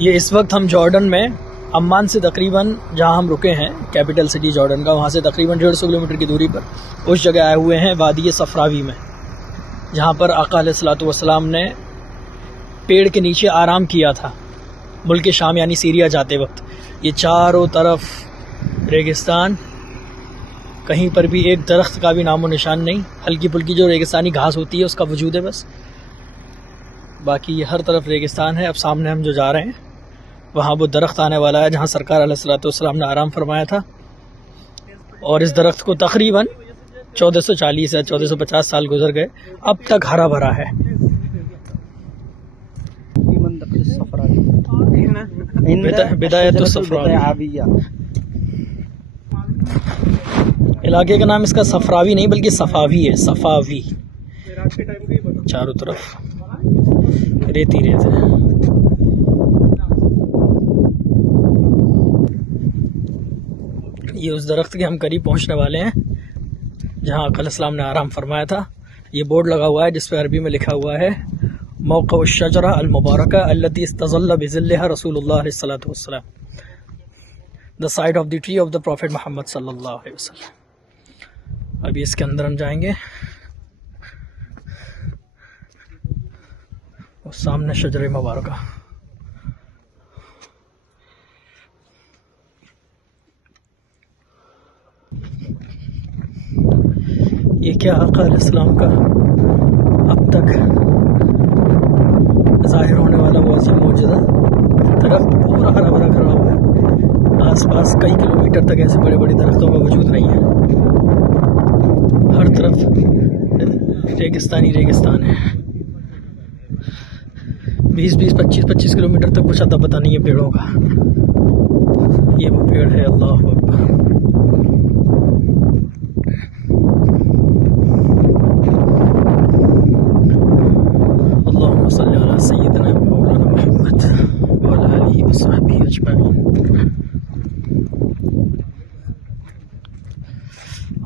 ये इस वक्त हम जॉर्डन में अम्मान से तकरीबन, जहां हम रुके हैं कैपिटल सिटी जॉर्डन का, वहां से तकरीबन 150 किलोमीटर की दूरी पर उस जगह आए हुए हैं वादी सफरावी में, जहां पर आका अलैहिस्सलातु वस्सलाम ने पेड़ के नीचे आराम किया था मुल्क शाम यानी सीरिया जाते वक्त। ये चारों तरफ रेगिस्तान, कहीं पर भी एक दरख्त का भी नामो निशान नहीं, हल्की फुल्की जो रेगिस्तानी घास होती है उसका वजूद है बस, बाकी ये हर तरफ रेगिस्तान है। अब सामने हम जो जा रहे हैं वहाँ वो दरख्त आने वाला है जहाँ सरकार अलैहिस्सलातु वस्सलाम ने आराम फरमाया था, और इस दरख्त को तकरीबन 1440 या 1450 साल गुजर गए, अब तक हरा भरा है। इलाके का नाम इसका सफरावी नहीं बल्कि सफावी है, सफावी। चारों तरफ रेत ही रेत है। ये उस दरख्त के हम करीब पहुंचने वाले हैं जहां आका अलैहिस्सलाम ने आराम फरमाया था। ये बोर्ड लगा हुआ है जिस पर अरबी में लिखा हुआ है मौक़अ अश-शजरा अल-मुबारका अल्लती इस्तज़ल्ला बिज़िल्लिहा रसूलुल्लाह सल्लल्लाहु अलैहि वसल्लम, the side of the tree of the prophet Muhammad सल्लल्लाहु अलैहि वसल्लम। अभी इसके अंदर हम जाएंगे और सामने शजर मुबारका। ये क्या आका अलैहिस्सलाम का अब तक ज़ाहिर होने वाला वो अजीम मौजज़ा। दरख्त पूरा हरा भरा खड़ा हुआ है, आसपास कई किलोमीटर तक ऐसे बड़े बड़े दरख्तों का वजूद नहीं है, हर तरफ रेगिस्तानी रेगिस्तान है। 20-20, 25-25 किलोमीटर तक कुछ अता पता नहीं है पेड़ों का। ये वो पेड़ है, अल्लाहु अकबर। अल्लाहुम्मा सल्ली अला सय्यिदिना मौलाना मुहम्मद व अला आलिहि व सहबिहि अजमईन।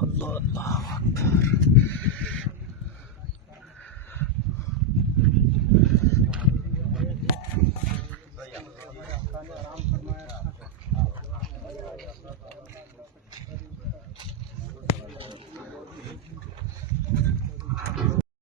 अल्लाहु अकबर।